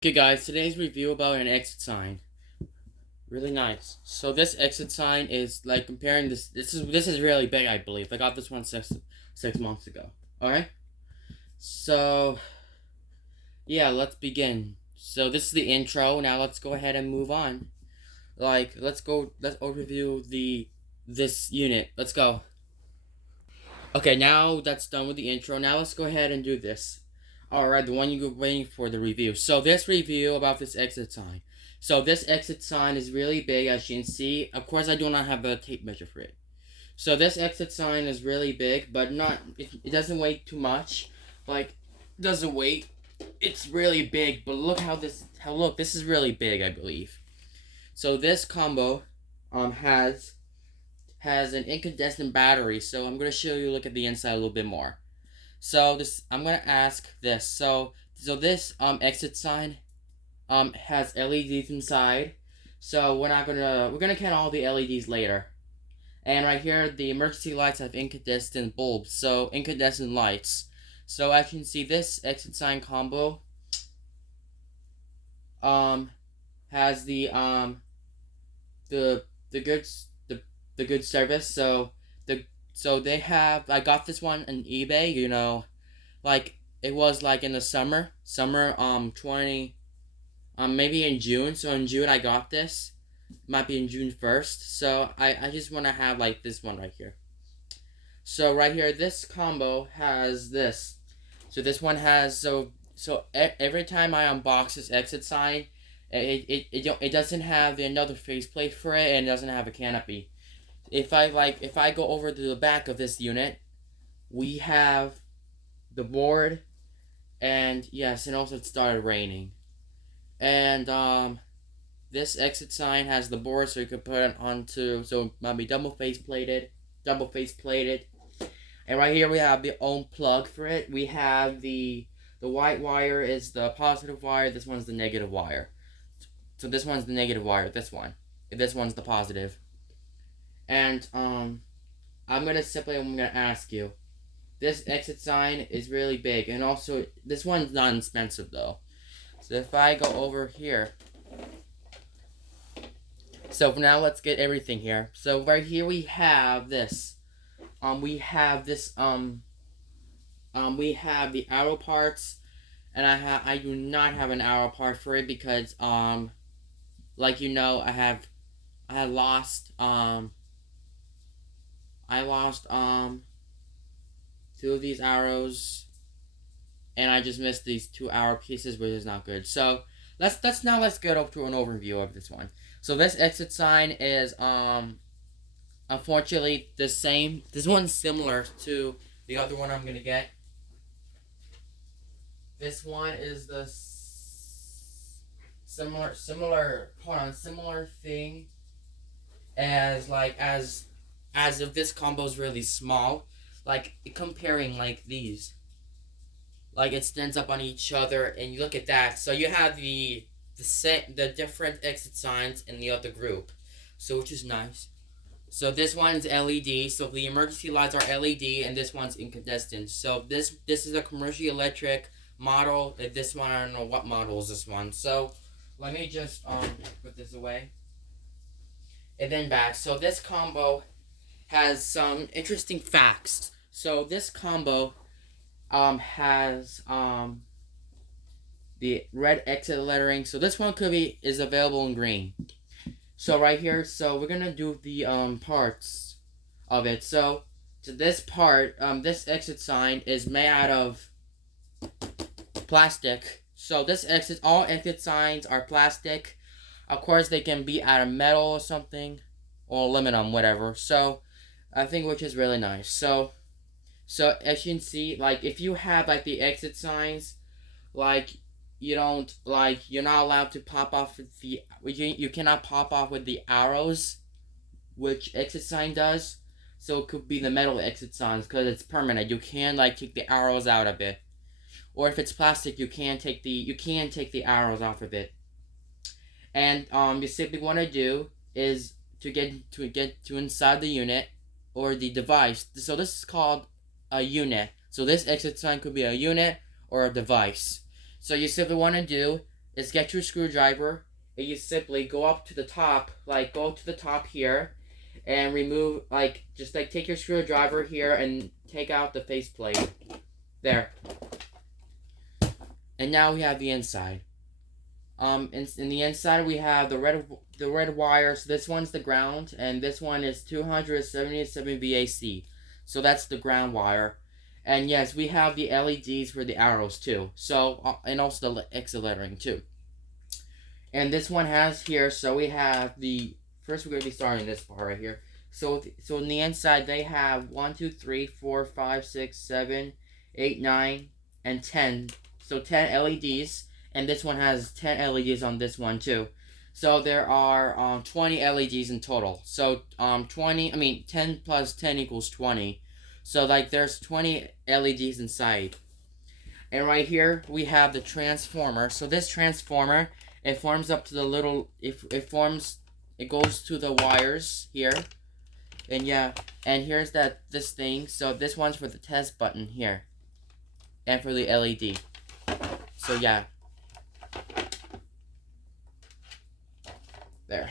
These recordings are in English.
Okay guys, today's review about an exit sign. Really nice. So this exit sign is like comparing this is really big, I believe. I got this one six months ago. Alright? So yeah, let's begin. So this is the intro. Now let's go ahead and move on. Let's overview this unit. Let's go. Okay, now that's done with the intro. Now let's go ahead and do this. Alright, the one you're waiting for, the review. So this review about this exit sign. So this exit sign is really big, as you can see. Of course, I do not have a tape measure for it. So this exit sign is really big, but it doesn't weigh too much. Like, it doesn't weigh. It's really big, but look look, this is really big, I believe. So this combo has an incandescent battery. So I'm gonna show you, look at the inside a little bit more. So this, I'm gonna ask this. So this exit sign has LEDs inside. So we're gonna count all the LEDs later. And right here, the emergency lights have incandescent bulbs, so incandescent lights. So as you can see, this exit sign combo um has the good the good service. So they have, I got this one on eBay. Like it was like in the summer 20 maybe in June. So in June I got this. Might be in June 1st. So I just want to have like this one right here. So right here, this combo has this. So this one has every time I unbox this exit sign, it doesn't have another faceplate for it, and it doesn't have a canopy. If I go over to the back of this unit, we have the board, and yes, and also it started raining. And this exit sign has the board, so you can put it onto, so it might be double face plated. And right here we have the own plug for it. We have the white wire is the positive wire. This one's the negative wire. So this one's the negative wire. This one's the positive. And I'm gonna ask you. This exit sign is really big, and also this one's not expensive though. So if I go over here, so now let's get everything here. So right here we have this. We have the arrow parts, and I do not have an arrow part for it because like I lost two of these arrows, and I just missed these two arrow pieces, which is not good. So let's get up to an overview of this one. So this exit sign is unfortunately the same. This one's similar to the other one I'm gonna get. This one is the similar thing as if this combo is really small, like comparing like these, like it stands up on each other, and you look at that. So you have the different exit signs in the other group, so which is nice. So this one's LED. So the emergency lights are LED, and this one's incandescent. So this is a commercial electric model. This one, I don't know what model is this one. So let me just put this away, and then back. So this combo has some interesting facts. So this combo has the red exit lettering. So this one is available in green. So right here, so we're gonna do the parts of it. So to this part, this exit sign is made out of plastic. So all exit signs are plastic. Of course, they can be out of metal or something, or aluminum, whatever. So I think, which is really nice. So as you can see, like if you have like the exit signs, like you're not allowed to pop off with you cannot pop off with the arrows, which exit sign does. So it could be the metal exit signs because it's permanent. You can like take the arrows out of it, or if it's plastic, you can take the arrows off of it. And you simply want to do is to get to inside the unit or the device. So this is called a unit. So this exit sign could be a unit or a device. So you simply want to do is get your screwdriver and you simply go up to the top, like go to the top here, and remove, like, just like take your screwdriver here and take out the faceplate. There. And now we have the inside. In the inside we have the red wire. So this one's the ground, and this one is 277 VAC. So that's the ground wire. And yes, we have the LEDs for the arrows too. So and also the exit lettering too. And this one has here. So we have the first. We're gonna be starting this part right here. So in the inside they have 1, 2, 3, 4, 5, 6, 7, 8, 9, and 10. So 10 LEDs. And this one has 10 LEDs on this one too. So there are 20 LEDs in total. So 10 plus 10 equals 20. So like there's 20 LEDs inside. And right here we have the transformer. So this transformer, it forms up to the little, it goes to the wires here. And yeah, and here's this thing. So this one's for the test button here. And for the LED. So yeah. There.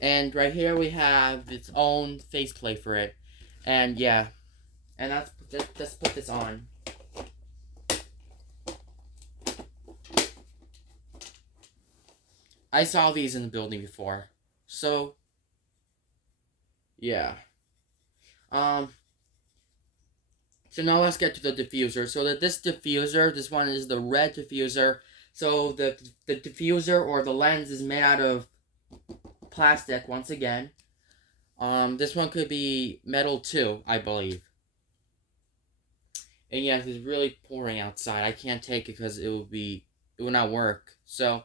And right here we have its own faceplate for it. And yeah. And let's put this on. I saw these in the building before. So yeah. So now let's get to the diffuser. So this diffuser, this one is the red diffuser. So the diffuser or the lens is made out of plastic once again. This one could be metal too, I believe. And yes, it's really pouring outside. I can't take it because it will not work. So,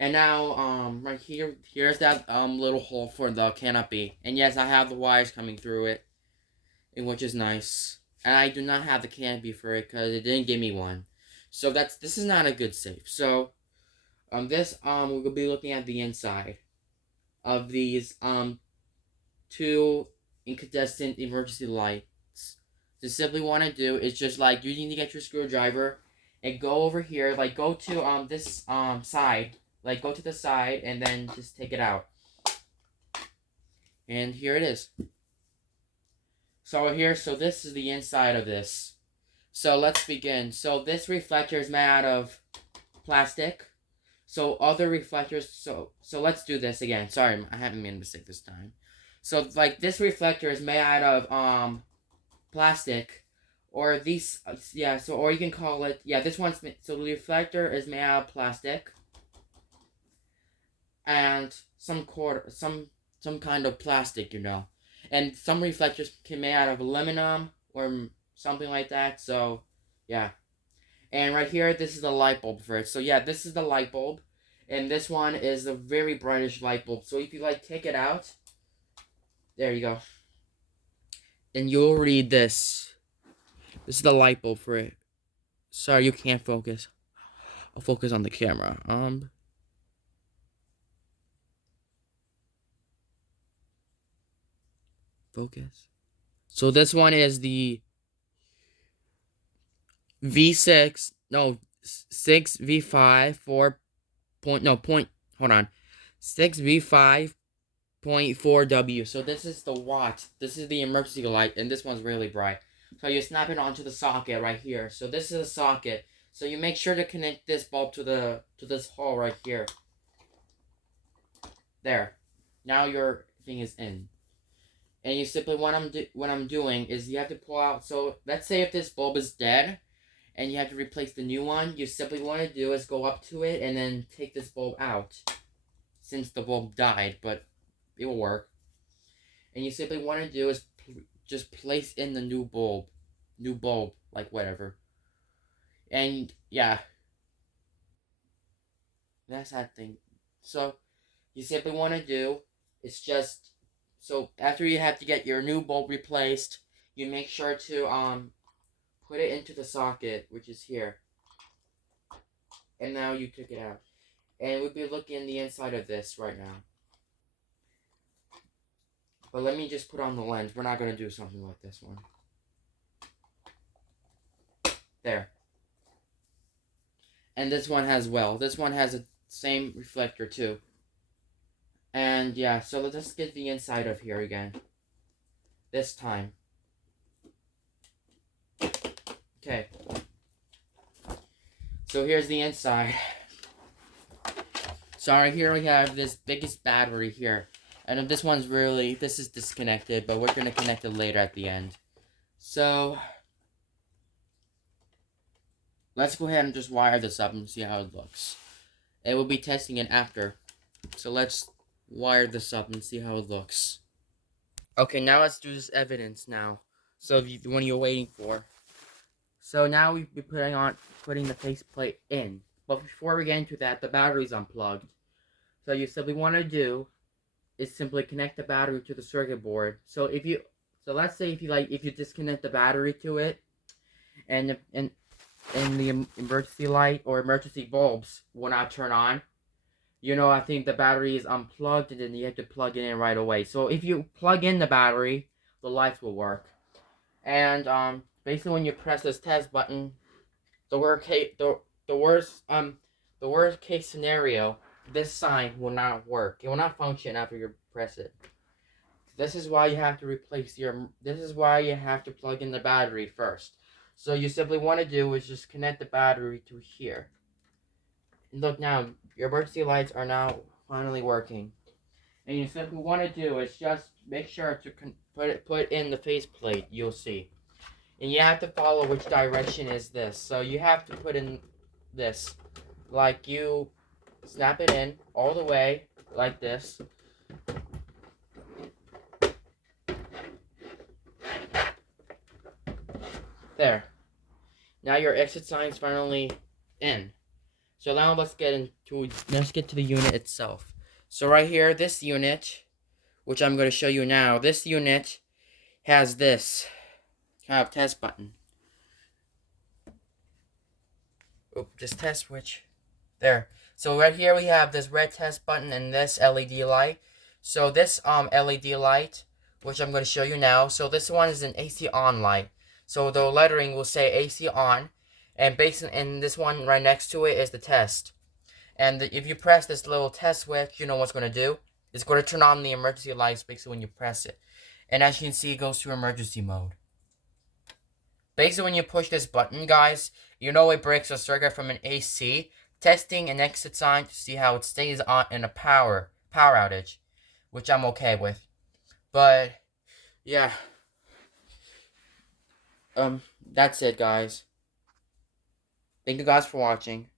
and now right here's that little hole for the canopy. And yes, I have the wires coming through it, and which is nice. And I do not have the canopy for it because it didn't give me one. So this is not a good safe. So we'll be looking at the inside of these two incandescent emergency lights. So simply want to do is just like you need to get your screwdriver and go over here, like go to this side, like go to the side and then just take it out. And here it is. So this is the inside of this. So let's begin. So this reflector is made out of plastic. So other reflectors, so let's do this again. Sorry, I haven't made a mistake this time. So like this reflector is made out of plastic, or these or you can call it this one's so the reflector is made out of plastic and some kind of plastic, and some reflectors can be made out of aluminum or something like that. So yeah. And right here, this is the light bulb for it. So yeah, this is the light bulb. And this one is a very brightish light bulb. So if you take it out, there you go. And you'll read this. This is the light bulb for it. Sorry, you can't focus. I'll focus on the camera. Focus. So this one is the V6, 6V5, 6V5.4W. So this is the watt. This is the emergency light, and this one's really bright. So you snap it onto the socket right here. So this is a socket. So you make sure to connect this bulb to this hole right here. There. Now your thing is in. And you simply what I'm doing is you have to pull out. So let's say if this bulb is dead, and you have to replace the new one, you simply want to do is go up to it and then take this bulb out. Since the bulb died, but it will work. And you simply want to do is just place in the new bulb, like whatever. And yeah, that's that thing. So you simply want to do is just, so after you have to get your new bulb replaced, you make sure to put it into the socket, which is here. And now you took it out. And we'll be looking in the inside of this right now. But let me just put on the lens. We're not going to do something like this one. There. And this one has this one has a same reflector too. And yeah, so let's just get the inside of here again. This time. Okay. So here's the inside. Sorry, here we have this biggest battery here. And this is disconnected, but we're going to connect it later at the end. So, let's go ahead and just wire this up and see how it looks. And we'll be testing it after. So let's wire this up and see how it looks. Okay, now let's do this evidence now. So the one you're waiting for. So now we've been putting the faceplate in. But before we get into that, the battery's unplugged. So you simply want to do is simply connect the battery to the circuit board. So let's say if you disconnect the battery to it, and the emergency light or emergency bulbs will not turn on. I think the battery is unplugged, and then you have to plug it in right away. So if you plug in the battery, the lights will work. And basically, when you press this test button, the worst case scenario, this sign will not work. It will not function after you press it. This is why you have to plug in the battery first. So you simply want to do is just connect the battery to here. And look now, your emergency lights are now finally working. And you simply want to do is just make sure to put in the faceplate. You'll see. And you have to follow which direction is this. So you have to put in this. Like you snap it in all the way like this. There. Now your exit sign is finally in. So now let's get to the unit itself. So right here, this unit, which I'm going to show you now, this unit has this kind of test button. Oop, this test switch. There. So right here we have this red test button and this LED light. So this LED light, which I'm going to show you now, so this one is an AC on light. So the lettering will say AC on, and this one right next to it is the test. And if you press this little test switch, you know what's going to do? It's going to turn on the emergency lights basically when you press it. And as you can see, it goes to emergency mode. Basically, when you push this button, guys, you know it breaks a circuit from an AC. Testing an exit sign to see how it stays on in a power outage, which I'm okay with. But yeah, that's it, guys. Thank you guys for watching.